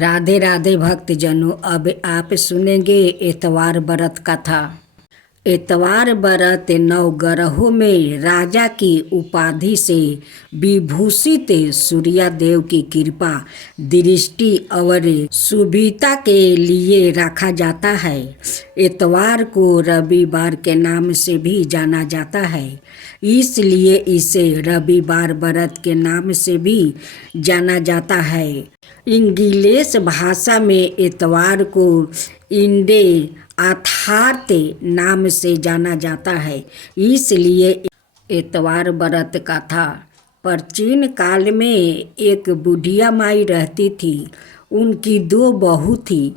राधे राधे भक्तजनों, अब आप सुनेंगे एतवार व्रत कथा। एतवार व्रत नवग्रहों में राजा की उपाधि से विभूषित सूर्यदेव की कृपा दृष्टि और सुविधा के लिए रखा जाता है। एतवार को रविवार के नाम से भी जाना जाता है, इसलिए इसे रविवार व्रत के नाम से भी जाना जाता है। इंग्लिश भाषा में एतवार को इंडे अर्थात नाम से जाना जाता है, इसलिए एतवार व्रत कथा। प्राचीन काल में एक बुढ़िया माई रहती थी। उनकी 2 बहू थी,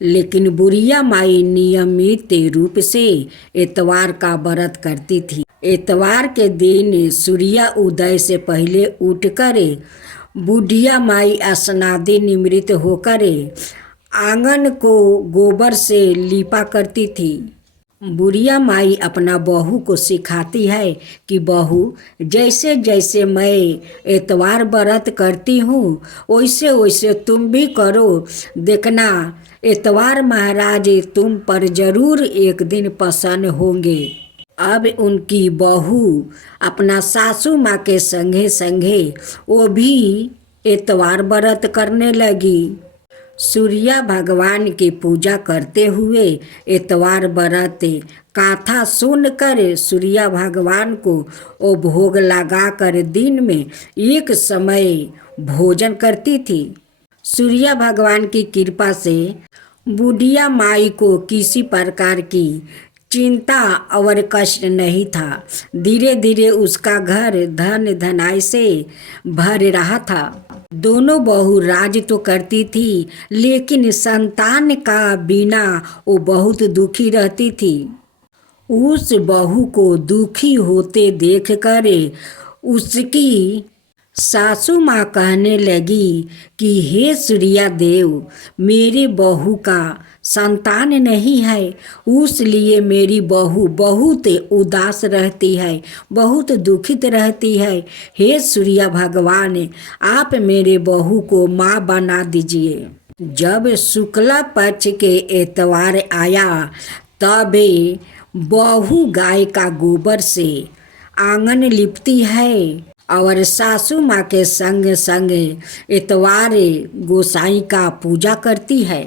लेकिन बुढ़िया माई नियमित रूप से एतवार का व्रत करती थी। एतवार के दिन सूर्य उदय से पहले उठकर बुढ़िया माई स्नादि निवृत्त होकर आंगन को गोबर से लीपा करती थी। बुढ़िया माई अपना बहू को सिखाती है कि बहू, जैसे जैसे मैं एतवार व्रत करती हूँ वैसे वैसे तुम भी करो, देखना एतवार महाराज तुम पर जरूर एक दिन प्रसन्न होंगे। अब उनकी बहू अपना सासू माँ के संगे संगे वो भी एतवार व्रत करने लगी। सूर्य भगवान की पूजा करते हुए एतवार व्रत कथा सुनकर सूर्य भगवान को वो भोग लगाकर दिन में एक समय भोजन करती थी। सूर्य भगवान की कृपा से बुढ़िया माई को किसी प्रकार की चिंता और कष्ट नहीं था। धीरे धीरे उसका घर धन धनाई से भर रहा था। दोनों बहू राज तो करती थी, लेकिन संतान का बिना वो बहुत दुखी रहती थी। उस बहू को दुखी होते देखकर उसकी सासू माँ कहने लगी कि हे सूर्य देव, मेरे बहू का संतान नहीं है, उसलिए मेरी बहू बहुत उदास रहती है, बहुत दुखित रहती है। हे सूर्य भगवान, आप मेरे बहू को माँ बना दीजिए। जब शुक्ला पक्ष के एतवार आया तब बहू गाय का गोबर से आंगन लिपती है और सासू माँ के संग संग एतवार गोसाई का पूजा करती है।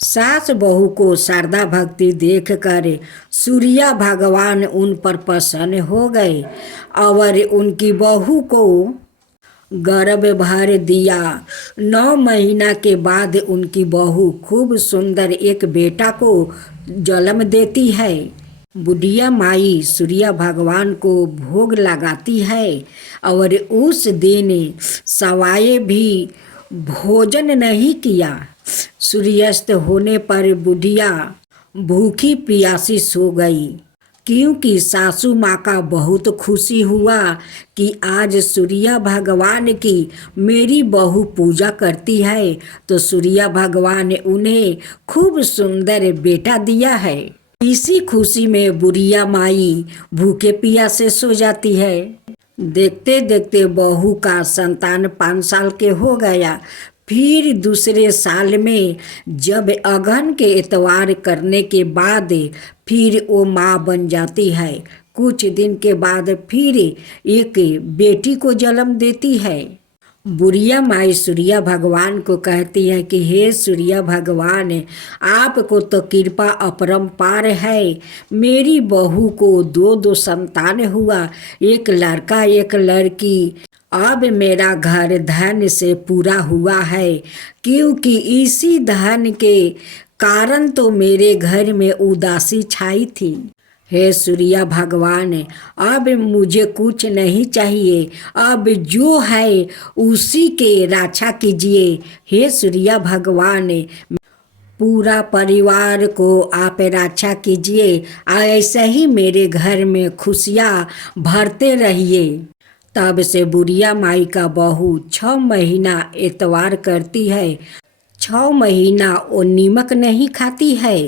सास बहू को श्रद्धा भक्ति देखकर सूर्य भगवान उन पर प्रसन्न हो गए और उनकी बहू को गर्भ भर दिया। 9 महीना के बाद उनकी बहू खूब सुंदर एक बेटा को जन्म देती है। बुढ़िया माई सूर्य भगवान को भोग लगाती है और उस दिन सवाए भी भोजन नहीं किया। सूर्यास्त होने पर बुढ़िया भूखी प्यासी सो गई, क्योंकि सासू माँ का बहुत खुशी हुआ कि आज सूर्य भगवान की मेरी बहू पूजा करती है, तो सूर्य भगवान ने उन्हें खूब सुंदर बेटा दिया है। इसी खुशी में बुढ़िया माई भूखे प्यासे सो जाती है। देखते देखते बहू का संतान 5 साल के हो गया। फिर दूसरे साल में जब अगहन के एतवार करने के बाद फिर वो माँ बन जाती है। कुछ दिन के बाद फिर एक बेटी को जन्म देती है। बुढ़िया माई सूर्य भगवान को कहती है कि हे सूर्य भगवान, आपको तो कृपा अपरंपार है। मेरी बहू को 2 संतान हुआ, एक लड़का एक लड़की। अब मेरा घर धन से पूरा हुआ है, क्योंकि इसी धन के कारण तो मेरे घर में उदासी छाई थी। हे सूर्य भगवान, अब मुझे कुछ नहीं चाहिए, अब जो है उसी के रक्षा कीजिए। हे सूर्य भगवान, पूरा परिवार को आप रक्षा कीजिए, ऐसे ही मेरे घर में खुशियाँ भरते रहिए। तब से बुढ़िया माई का बहू 6 महीना एतवार करती है। 6 महीना वो नीमक नहीं खाती है।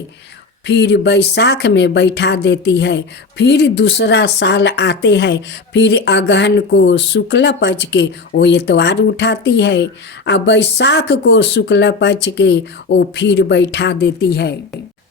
फिर बैसाख में बैठा देती है। फिर दूसरा साल आते हैं, फिर अगहन को शुक्ल पक्ष के वो इतवार उठाती है। अब बैसाख को शुक्ल पक्ष के वो फिर बैठा देती है।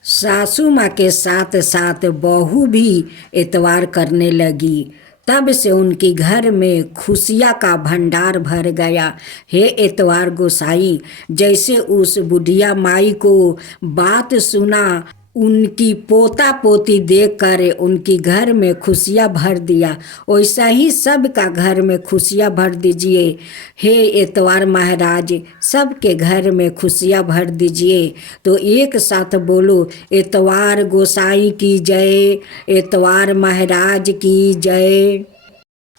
सासू माँ के साथ साथ बहू भी इतवार करने लगी। तब से उनके घर में खुशियाँ का भंडार भर गया। हे इतवार गोसाई, जैसे उस बुढ़िया माई को बात सुना, उनकी पोता पोती देखकर उनकी घर में खुशियाँ भर दिया, वैसा ही सबका घर में खुशियाँ भर दीजिए। हे इतवार महाराज, सबके घर में खुशियाँ भर दीजिए। तो एक साथ बोलो, इतवार गोसाई की जय, इतवार महाराज की जय।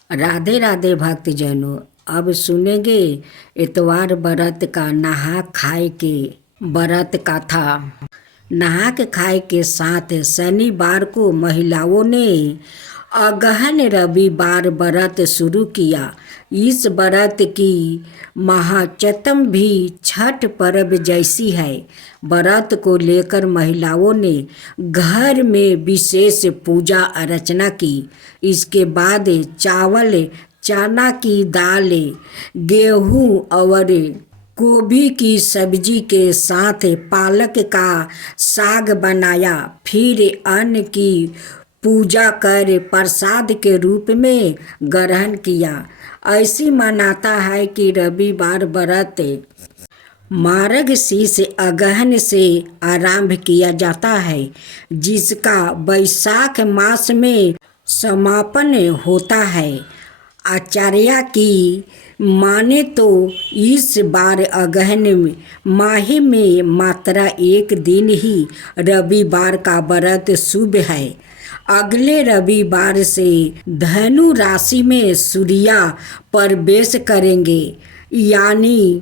राधे राधे भक्तजनों, अब सुनेंगे इतवार व्रत का नहा खाए के व्रत का था। नहा के खाए के साथ शनिवार को महिलाओं ने अगहन रविवार व्रत शुरू किया। इस व्रत की महाचतम भी छठ पर्व जैसी है। व्रत को लेकर महिलाओं ने घर में विशेष पूजा अर्चना की। इसके बाद चावल, चना की दाल, गेहूँ और गोभी की सब्जी के साथ पालक का साग बनाया। फिर अन्न की पूजा कर प्रसाद के रूप में ग्रहण किया। ऐसी मान्यता है कि रविवार व्रत मार्गशीर्ष अगहन से आरंभ किया जाता है, जिसका बैसाख मास में समापन होता है। आचार्य की माने तो इस बार अगहन माह में मात्र एक दिन ही रविवार का व्रत शुभ है। अगले रविवार से धनु राशि में सूर्य प्रवेश करेंगे, यानी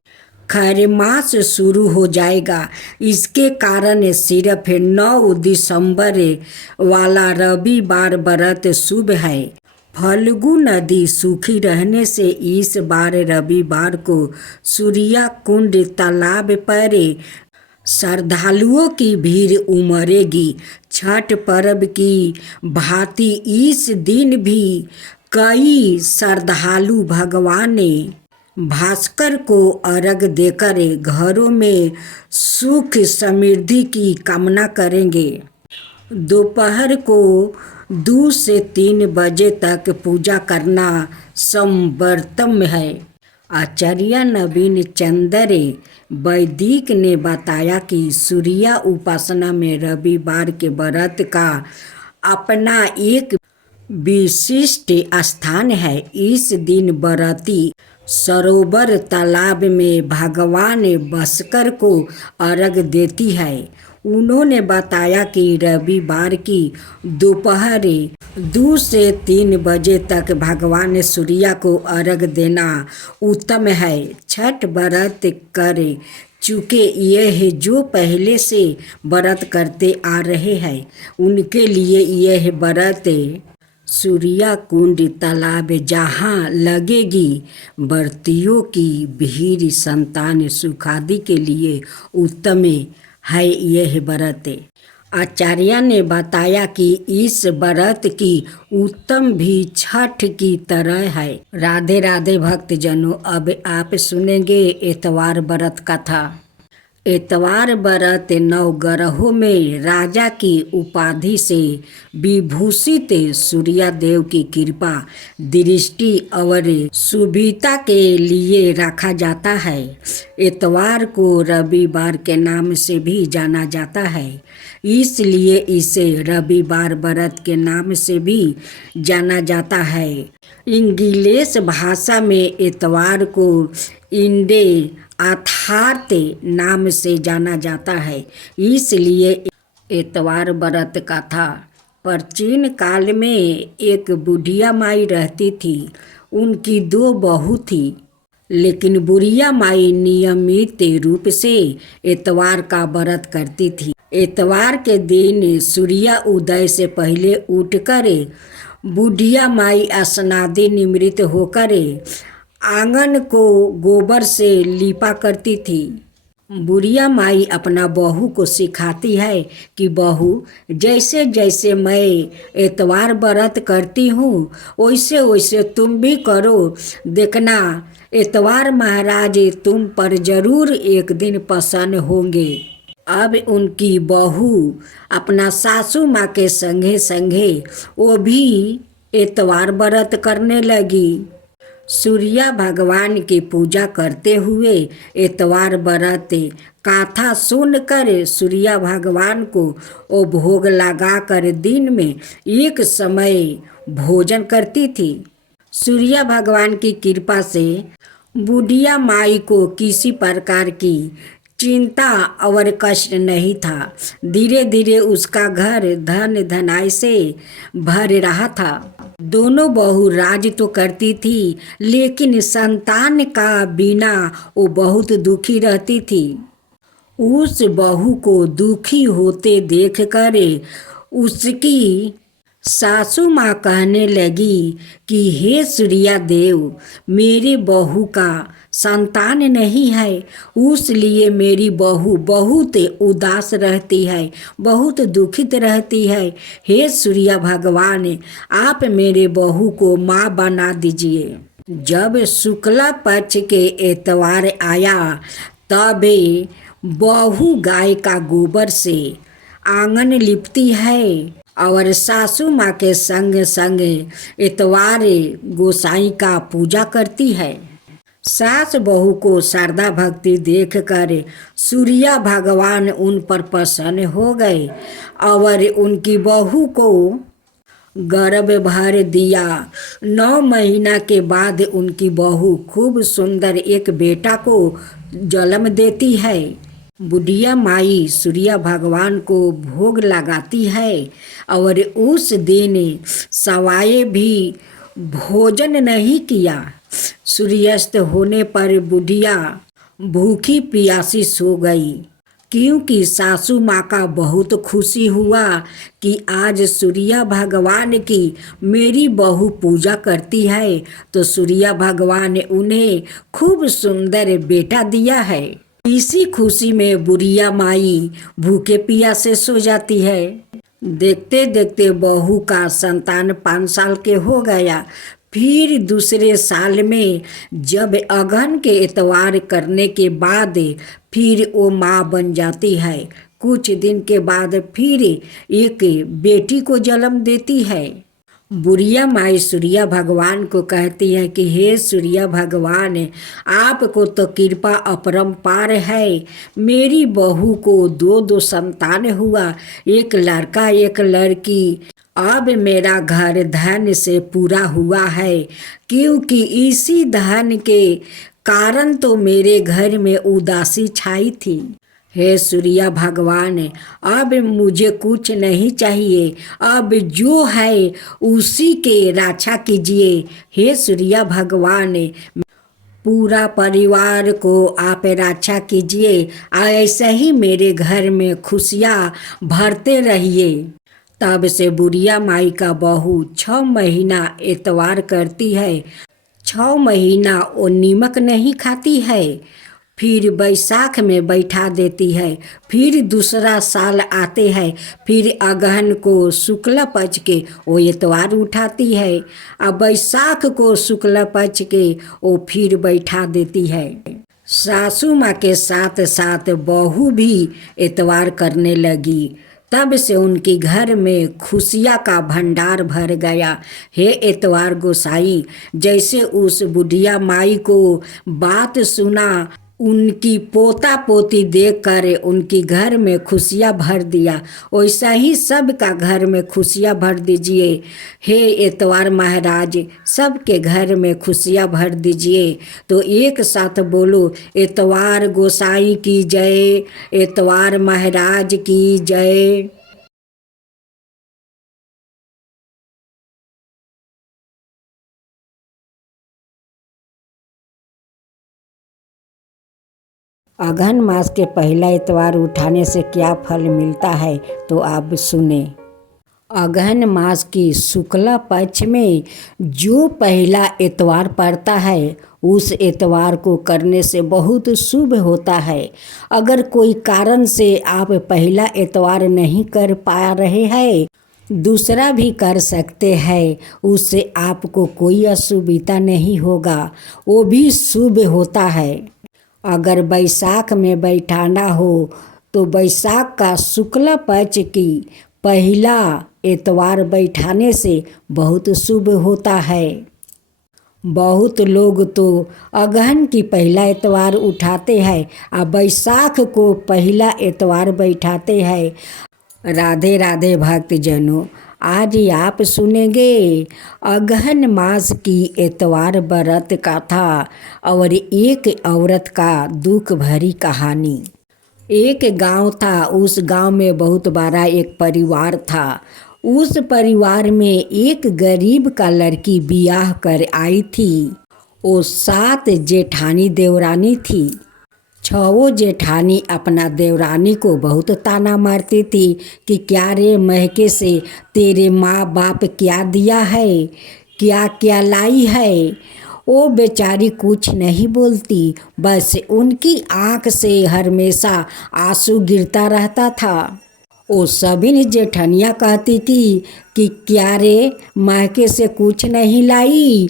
खरमास शुरू हो जाएगा। इसके कारण सिर्फ 9 दिसंबर वाला रविवार व्रत शुभ है। फल्गु नदी सूखी रहने से इस बार रविवार को सूर्या कुंड तालाब पर श्रद्धालुओं की भीड़ उमड़ेगी। छठ पर्व की भांति इस दिन भी कई श्रद्धालु भगवान भास्कर को अर्घ देकर घरों में सुख समृद्धि की कामना करेंगे। दोपहर को 2 से 3 बजे तक पूजा करना संवर्तम है। आचार्य नवीन चंद्र वैदिक ने बताया कि सूर्य उपासना में रविवार के व्रत का अपना एक विशिष्ट स्थान है। इस दिन व्रती सरोवर तालाब में भगवान भास्कर को अर्घ देती है। उन्होंने बताया कि रविवार की दोपहर 2 से 3 बजे तक भगवान सूर्य को अर्घ देना उत्तम है। छठ व्रत कर चुके यह जो पहले से व्रत करते आ रहे हैं, उनके लिए यह व्रत सूर्या कुंड तालाब जहाँ लगेगी, व्रतियों की भीड़ संतान सुखादि के लिए उत्तम है यह व्रत। आचार्य ने बताया कि इस व्रत की उत्तम भी छठ की तरह है। राधे राधे भक्तजनों, अब आप सुनेंगे इतवार व्रत कथा। इतवार व्रत नवग्रहों में राजा की उपाधि से विभूषित सूर्यदेव की कृपा दृष्टि और सुविधा के लिए रखा जाता है। इतवार को रविवार के नाम से भी जाना जाता है, इसलिए इसे रविवार व्रत के नाम से भी जाना जाता है। इंग्लिश भाषा में इतवार को इंडे अर्थात नाम से जाना जाता है, इसलिए इतवार व्रत का था। प्राचीन काल में एक बुढ़िया माई रहती थी। उनकी 2 बहू थी, लेकिन बुढ़िया माई नियमित रूप से इतवार का व्रत करती थी। इतवार के दिन सूर्य उदय से पहले उठकर बुढ़िया माई स्नादि निवृत्त होकर आंगन को गोबर से लीपा करती थी। बुढ़िया माई अपना बहू को सिखाती है कि बहू, जैसे जैसे मैं एतवार व्रत करती हूँ वैसे वैसे तुम भी करो। देखना एतवार महाराज तुम पर जरूर एक दिन प्रसन्न होंगे। अब उनकी बहू अपना सासू माँ के संगे संगे वो भी एतवार व्रत करने लगी। सूर्या भगवान की पूजा करते हुए एतवार व्रत कथा सुनकर सूर्या भगवान को वो भोग लगाकर दिन में एक समय भोजन करती थी। सूर्या भगवान की कृपा से बुढ़िया माई को किसी प्रकार की चिंता और कष्ट नहीं था। धीरे धीरे उसका घर धन धनाई से भर रहा था। दोनों बहू राज तो करती थी लेकिन संतान का बिना वो बहुत दुखी रहती थी। उस बहू को दुखी होते देखकर उसकी सासू माँ कहने लगी कि हे सूर्या देव, मेरे बहू का संतान नहीं है, उसलिए मेरी बहू बहुत उदास रहती है, बहुत दुखित रहती है। हे सूर्या भगवान, आप मेरे बहू को माँ बना दीजिए। जब शुक्ला पक्ष के एतवार आया तब बहू गाय का गोबर से आंगन लिपती है और सासू माँ के संग संग एतवार गोसाई का पूजा करती है। सास बहू को श्रद्धा भक्ति देखकर सूर्या भगवान उन पर प्रसन्न हो गए और उनकी बहू को गर्भ भर दिया। 9 महीना के बाद उनकी बहू खूब सुंदर एक बेटा को जन्म देती है। बुढ़िया माई सूर्या भगवान को भोग लगाती है और उस दिन सवाए भी भोजन नहीं किया। सूर्यास्त होने पर बुढ़िया भूखी प्यासी सो गई, क्योंकि सासू माँ का बहुत खुशी हुआ कि आज सूर्या भगवान की मेरी बहू पूजा करती है तो सूर्या भगवान ने उन्हें खूब सुंदर बेटा दिया है। इसी खुशी में बुढ़िया माई भूखे प्यासे सो जाती है। देखते देखते बहू का संतान 5 साल के हो गया। फिर दूसरे साल में जब अगहन के एतवार करने के बाद फिर वो माँ बन जाती है। कुछ दिन के बाद फिर एक बेटी को जन्म देती है। बुढ़िया माई सूर्या भगवान को कहती है कि हे सूर्या भगवान, आपको तो कृपा अपरंपार है। मेरी बहू को 2 संतान हुआ, एक लड़का एक लड़की। अब मेरा घर धन से पूरा हुआ है, क्योंकि इसी धन के कारण तो मेरे घर में उदासी छाई थी। हे सूर्या भगवान, अब मुझे कुछ नहीं चाहिए, अब जो है उसी के रक्षा कीजिए। हे सूर्या भगवान, पूरा परिवार को आप रक्षा कीजिए, ऐसे ही मेरे घर में खुशियाँ भरते रहिए। तब से बुढ़िया माई का बहू 6 महीना एतवार करती है। 6 महीना वो नीमक नहीं खाती है, फिर बैसाख में बैठा देती है। फिर दूसरा साल आते हैं, फिर अगहन को शुक्ल पक्ष के वो एतवार उठाती है, अब बैसाख को शुक्ल पक्ष के वो फिर बैठा देती है। सासू माँ के साथ साथ बहू भी एतवार करने लगी। तब से उनके घर में खुशियाँ का भंडार भर गया। हे एतवार गोसाई, जैसे उस बुढ़िया माई को बात सुना, उनकी पोता पोती देखकर उनकी घर में खुशियाँ भर दिया, वैसा ही सबका घर में खुशियाँ भर दीजिए। हे एतवार महाराज, सबके घर में खुशियाँ भर दीजिए। तो एक साथ बोलो, एतवार गोसाई की जय, एतवार महाराज की जय। अगहन मास के पहला इतवार उठाने से क्या फल मिलता है तो आप सुने। अगहन मास की शुक्ला पक्ष में जो पहला इतवार पड़ता है उस इतवार को करने से बहुत शुभ होता है। अगर कोई कारण से आप पहला इतवार नहीं कर पा रहे हैं, दूसरा भी कर सकते हैं, उससे आपको कोई असुविधा नहीं होगा, वो भी शुभ होता है। अगर बैसाख में बैठाना हो तो बैसाख का शुक्ला पक्ष की पहला इतवार बैठाने से बहुत शुभ होता है। बहुत लोग तो अगहन की पहला इतवार उठाते हैं और बैसाख को पहला इतवार बैठाते हैं। राधे राधे भक्तजनों, आज आप सुनेंगे अगहन मास की इतवार व्रत कथा और एक औरत का दुख भरी कहानी। एक गांव था, उस गांव में बहुत बड़ा एक परिवार था। उस परिवार में एक गरीब का लड़की ब्याह कर आई थी। वो 7 जेठानी देवरानी थी। 6 जेठानी अपना देवरानी को बहुत ताना मारती थी कि क्या रे महके से तेरे माँ बाप क्या दिया है, क्या क्या लाई है। वो बेचारी कुछ नहीं बोलती, बस उनकी आँख से हमेशा आंसू गिरता रहता था। वो सभी जेठनियाँ कहती थी कि क्या रे मायके से कुछ नहीं लाई,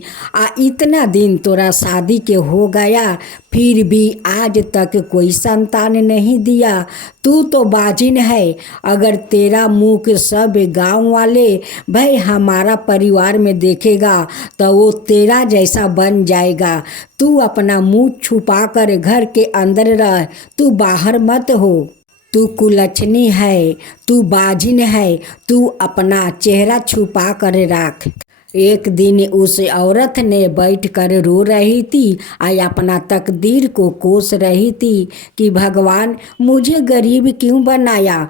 इतना दिन तोरा शादी के हो गया फिर भी आज तक कोई संतान नहीं दिया, तू तो बाजिन है। अगर तेरा मुख सब गांव वाले भाई हमारा परिवार में देखेगा तो वो तेरा जैसा बन जाएगा। तू अपना मुँह छुपा कर घर के अंदर रह, तू बाहर मत हो। तू कुलच्छनी है, तू बाजिन है, तू अपना चेहरा छुपा कर रख। एक दिन उस औरत ने बैठ कर रो रही थी और अपना तकदीर को कोस रही थी कि भगवान मुझे गरीब क्यों बनाया।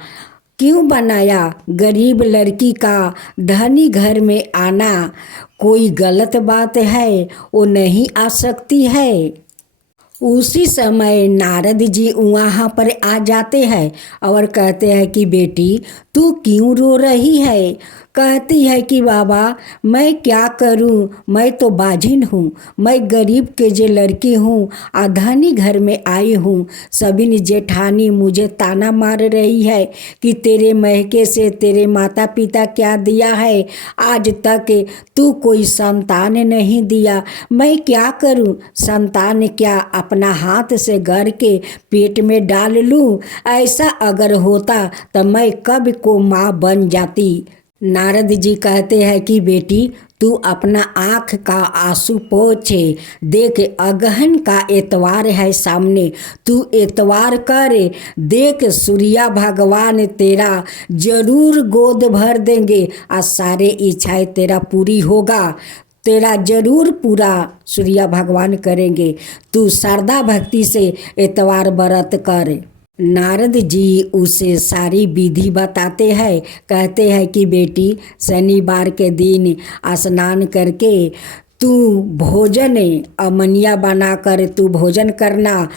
गरीब लड़की का धनी घर में आना कोई गलत बात है, वो नहीं आ सकती है। उसी समय नारद जी वहाँ पर आ जाते हैं और कहते हैं कि बेटी तू क्यों रो रही है। कहती है कि बाबा मैं क्या करूं, मैं तो बाजिन हूँ, मैं गरीब के जे लड़की हूँ, धनी घर में आई हूँ। सभी जेठानी मुझे ताना मार रही है कि तेरे महके से तेरे माता पिता क्या दिया है, आज तक तू कोई संतान नहीं दिया। मैं क्या करूं, संतान क्या अपना हाथ से घर के पेट में डाल लूं। ऐसा अगर होता तो मैं कब को माँ बन जाती। नारद जी कहते हैं कि बेटी तू अपना आँख का आंसू पोंछे, देख अगहन का एतवार है सामने, तू एतवार कर देख, सूर्या भगवान तेरा जरूर गोद भर देंगे और सारे इच्छाएं तेरा पूरी होगा, तेरा जरूर पूरा सूर्या भगवान करेंगे। तू श्रद्धा भक्ति से एतवार व्रत कर। नारद जी उसे सारी विधि बताते हैं। कहते हैं कि बेटी शनिवार के दिन स्नान करके तू भोजन अमनिया बनाकर तू भोजन करना,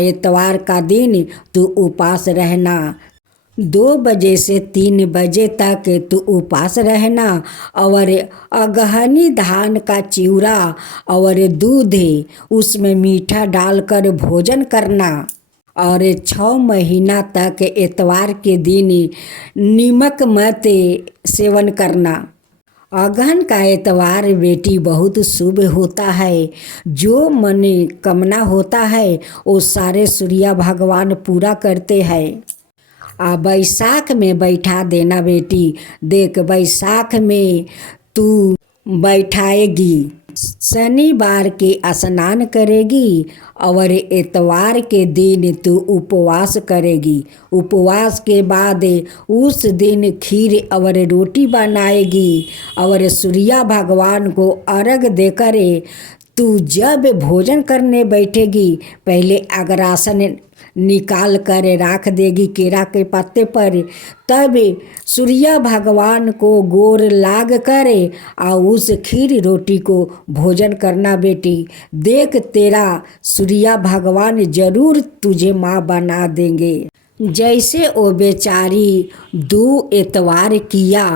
इतवार का दिन तू उपास रहना। 2 बजे से 3 बजे तक तू उपास रहना और अगहनी धान का चिवड़ा और दूध उसमें मीठा डालकर भोजन करना और 6 महीना तक इतवार के दिन नमक मत सेवन करना। अगहन का इतवार बेटी बहुत शुभ होता है। जो मन कामना होता है वो सारे सूर्या भगवान पूरा करते हैं। बैसाख में बैठा देना बेटी, देख बैसाख में तू बैठाएगी, शनिवार के स्नान करेगी और इतवार के दिन तू उपवास करेगी। उपवास के बाद उस दिन खीर और रोटी बनाएगी और सूर्या भगवान को अर्घ देकर तू जब भोजन करने बैठेगी पहले अग्रासन निकाल कर रख देगी केरा के पत्ते पर, तब सूर्या भगवान को गोर लाग कर और उस खीर रोटी को भोजन करना बेटी। देख तेरा सूर्या भगवान जरूर तुझे माँ बना देंगे। जैसे वो बेचारी 2 इतवार किया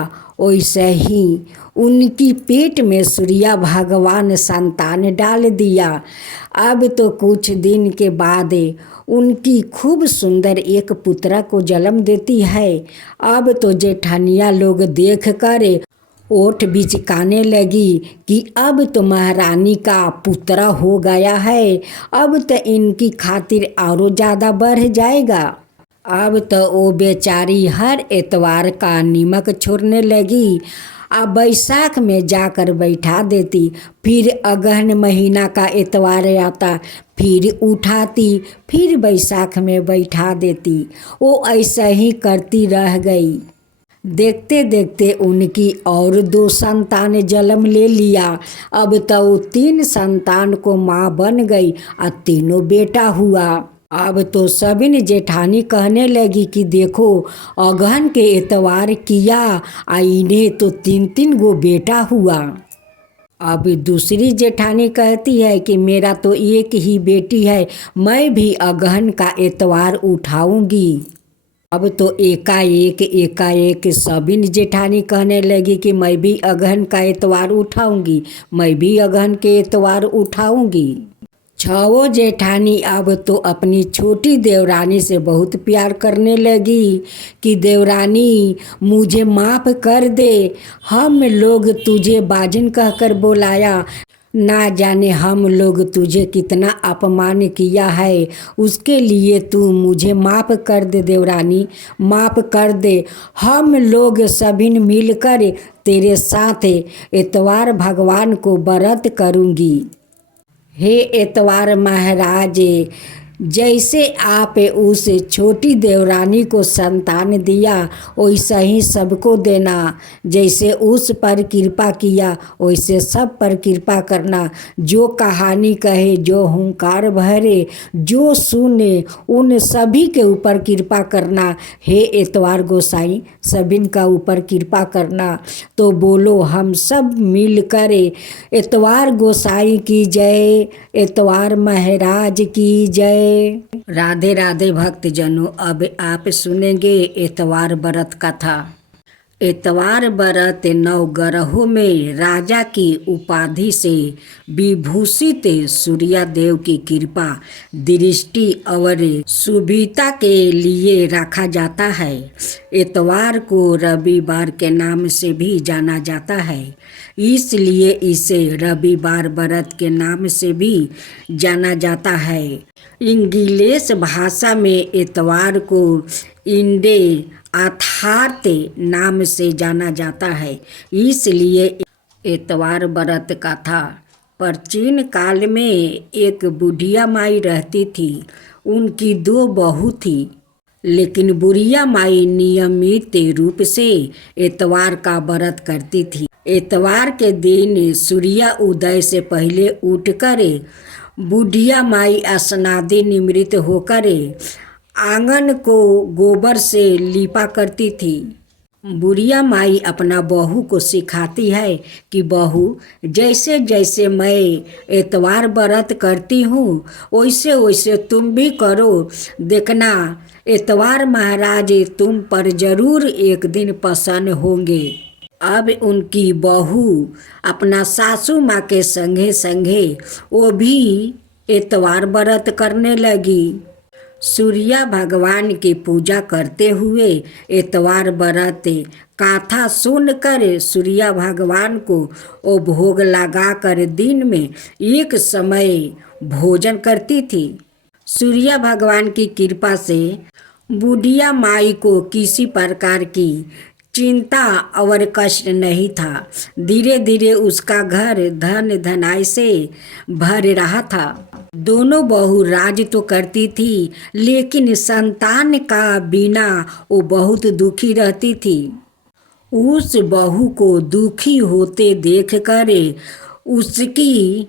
वैसे ही उनकी पेट में सूर्या भगवान संतान डाल दिया। अब तो कुछ दिन के बाद उनकी खूब सुंदर एक पुत्र को जन्म देती है। अब तो जेठानिया लोग देख कर ओठ बिचकाने लगी कि अब तो महारानी का पुत्र हो गया है, अब तो इनकी खातिर और ज़्यादा बढ़ जाएगा। अब तो वो बेचारी हर एतवार का नमक छोड़ने लगी। अब बैसाख में जाकर बैठा देती, फिर अगहन महीना का एतवार आता फिर उठाती, फिर बैसाख में बैठा देती। वो ऐसा ही करती रह गई। देखते देखते उनकी और 2 संतान जन्म ले लिया। अब तो वो 3 संतान को माँ बन गई और तीनों बेटा हुआ। अब तो सबिन जेठानी कहने लगी कि देखो अगहन के एतवार किया आ इन्हें तो 3-3 गो बेटा हुआ। अब दूसरी जेठानी कहती है कि मेरा तो एक ही बेटी है, मैं भी अगहन का एतवार उठाऊंगी। अब तो एकाएक सबिन जेठानी कहने लगी कि मैं भी अगहन का एतवार उठाऊंगी, मैं भी अगहन के एतवार उठाऊंगी। 6 जेठानी अब तो अपनी छोटी देवरानी से बहुत प्यार करने लगी कि देवरानी मुझे माफ़ कर दे, हम लोग तुझे बाजिन कहकर बुलाया, ना जाने हम लोग तुझे कितना अपमान किया है, उसके लिए तू मुझे माफ़ कर दे देवरानी, माफ़ कर दे। हम लोग सभी मिलकर तेरे साथ एतवार भगवान को व्रत करूँगी। हे एतवार महाराज, जैसे आप उस छोटी देवरानी को संतान दिया वैसा ही सबको देना, जैसे उस पर कृपा किया वैसे सब पर कृपा करना। जो कहानी कहे, जो हुंकार भरे, जो सुने उन सभी के ऊपर कृपा करना। हे एतवार गोसाई सभी का ऊपर कृपा करना। तो बोलो हम सब मिलकर एतवार गोसाई की जय, एतवार महाराज की जय। राधे राधे भक्तजनों, अब आप सुनेंगे एतवार व्रत कथा। एतवार व्रत 9 ग्रहों में राजा की उपाधि से विभूषित सूर्य देव की कृपा दृष्टि और सुविधा के लिए रखा जाता है। एतवार को रविवार के नाम से भी जाना जाता है, इसलिए इसे रविवार व्रत के नाम से भी जाना जाता है। इंग्लिश भाषा में एतवार को इंडे अर्थात नाम से जाना जाता है, इसलिए एतवार व्रत कथा। प्राचीन काल में एक बुढ़िया माई रहती थी। उनकी 2 बहू थी, लेकिन बुढ़िया माई नियमित रूप से एतवार का व्रत करती थी। एतवार के दिन सूर्य उदय से पहले उठकर बुढ़िया माई स्नादि निवृत्त होकर आंगन को गोबर से लीपा करती थी। बुढ़िया माई अपना बहू को सिखाती है कि बहू, जैसे जैसे मैं एतवार व्रत करती हूँ वैसे वैसे तुम भी करो, देखना एतवार महाराज तुम पर जरूर एक दिन प्रसन्न होंगे। अब उनकी बहू अपना सासू माँ के संगे संगे वो भी एतवार व्रत करने लगी। सूर्य भगवान की पूजा करते हुए एतवार व्रत कथा सुनकर सूर्य भगवान को वो भोग लगाकर दिन में एक समय भोजन करती थी। सूर्य भगवान की कृपा से बुढ़िया माई को किसी प्रकार की चिंता और कष्ट नहीं था। धीरे धीरे उसका घर धन धनाई से भर रहा था। दोनों बहू राज तो करती थी, लेकिन संतान का बिना वो बहुत दुखी रहती थी। उस बहू को दुखी होते देखकर उसकी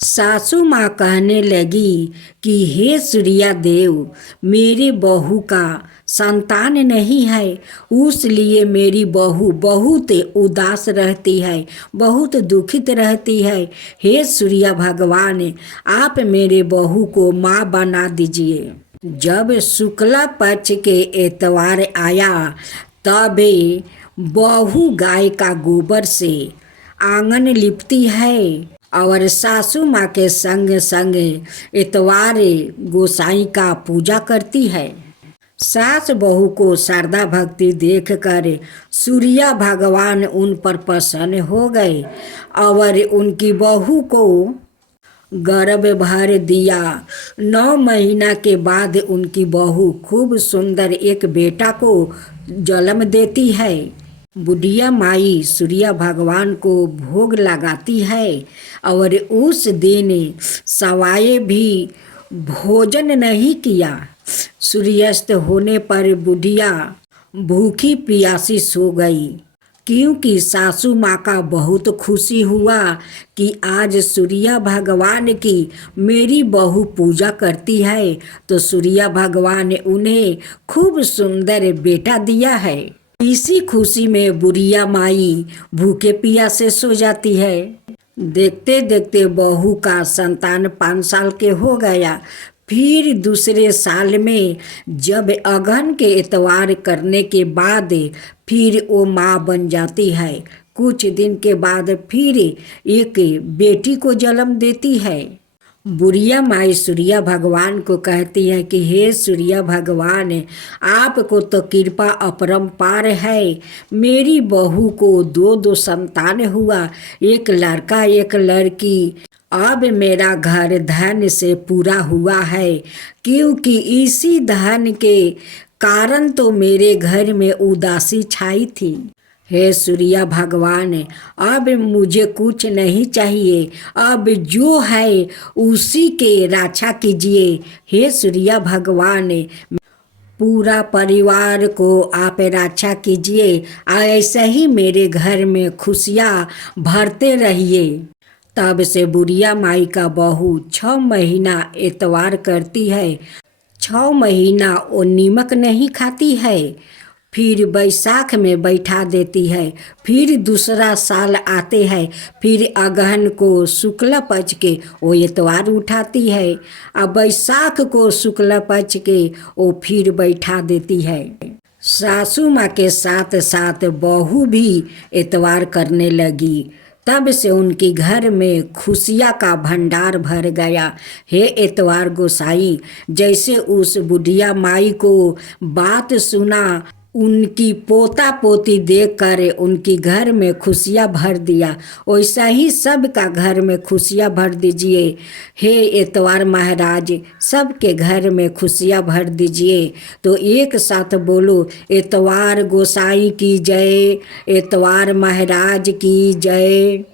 सासू माँ कहने लगी कि हे सूर्य देव, मेरे बहू का संतान नहीं है, उसलिए मेरी बहू बहुत उदास रहती है, बहुत दुखित रहती है। हे सूर्य भगवान, आप मेरे बहू को माँ बना दीजिए। जब शुक्ला पक्ष के एतवार आया तब बहू गाय का गोबर से आंगन लिपती है और सासू माँ के संग संग इतवार गोसाई का पूजा करती है। सास बहू को श्रद्धा भक्ति देखकर सूर्य भगवान उन पर प्रसन्न हो गए और उनकी बहू को गर्भ भर दिया। 9 महीना के बाद उनकी बहू खूब सुंदर एक बेटा को जन्म देती है। बुढ़िया माई सूर्य भगवान को भोग लगाती है और उस दिन सवाए भी भोजन नहीं किया। सूर्यास्त होने पर बुढ़िया भूखी प्यासी सो गई, क्योंकि सासू माँ का बहुत खुशी हुआ कि आज सूर्य भगवान की मेरी बहू पूजा करती है, तो सूर्य भगवान ने उन्हें खूब सुंदर बेटा दिया है। इसी खुशी में बुढ़िया माई भूखे प्यासे सो जाती है। देखते देखते बहू का संतान 5 साल के हो गया। फिर दूसरे साल में जब अगहन के इतवार करने के बाद फिर वो माँ बन जाती है। कुछ दिन के बाद फिर एक बेटी को जन्म देती है। बुढ़िया माई सूर्य भगवान को कहती है कि हे सूर्य भगवान, आपको तो कृपा अपरंपार है। मेरी बहू को 2 संतान हुआ, एक लड़का एक लड़की। अब मेरा घर धन से पूरा हुआ है, क्योंकि इसी धन के कारण तो मेरे घर में उदासी छाई थी। हे सूर्य भगवान, अब मुझे कुछ नहीं चाहिए, अब जो है उसी के रक्षा कीजिए। हे सूर्य भगवान, पूरा परिवार को आप रक्षा कीजिए, ऐसे ही मेरे घर में खुशियाँ भरते रहिए। तब से बुढ़िया माई का बहू 6 महीना इतवार करती है। 6 महीना वो नीमक नहीं खाती है, फिर बैसाख में बैठा देती है। फिर दूसरा साल आते हैं, फिर अगहन को शुक्ल पक्ष के वो इतवार उठाती है, अब बैसाख को शुक्ल पक्ष के वो फिर बैठा देती है। सासू माँ के साथ साथ बहू भी इतवार करने लगी। तब से उनके घर में खुशियाँ का भंडार भर गया। हे इतवार गोसाई, जैसे उस बुढ़िया माई को बात सुना, उनकी पोता पोती देखकर उनकी घर में खुशियाँ भर दिया, वैसा ही सबका घर में खुशियाँ भर दीजिए। हे इतवार महाराज, सबके घर में खुशियाँ भर दीजिए। तो एक साथ बोलो, इतवार गोसाई की जय, इतवार महाराज की जय।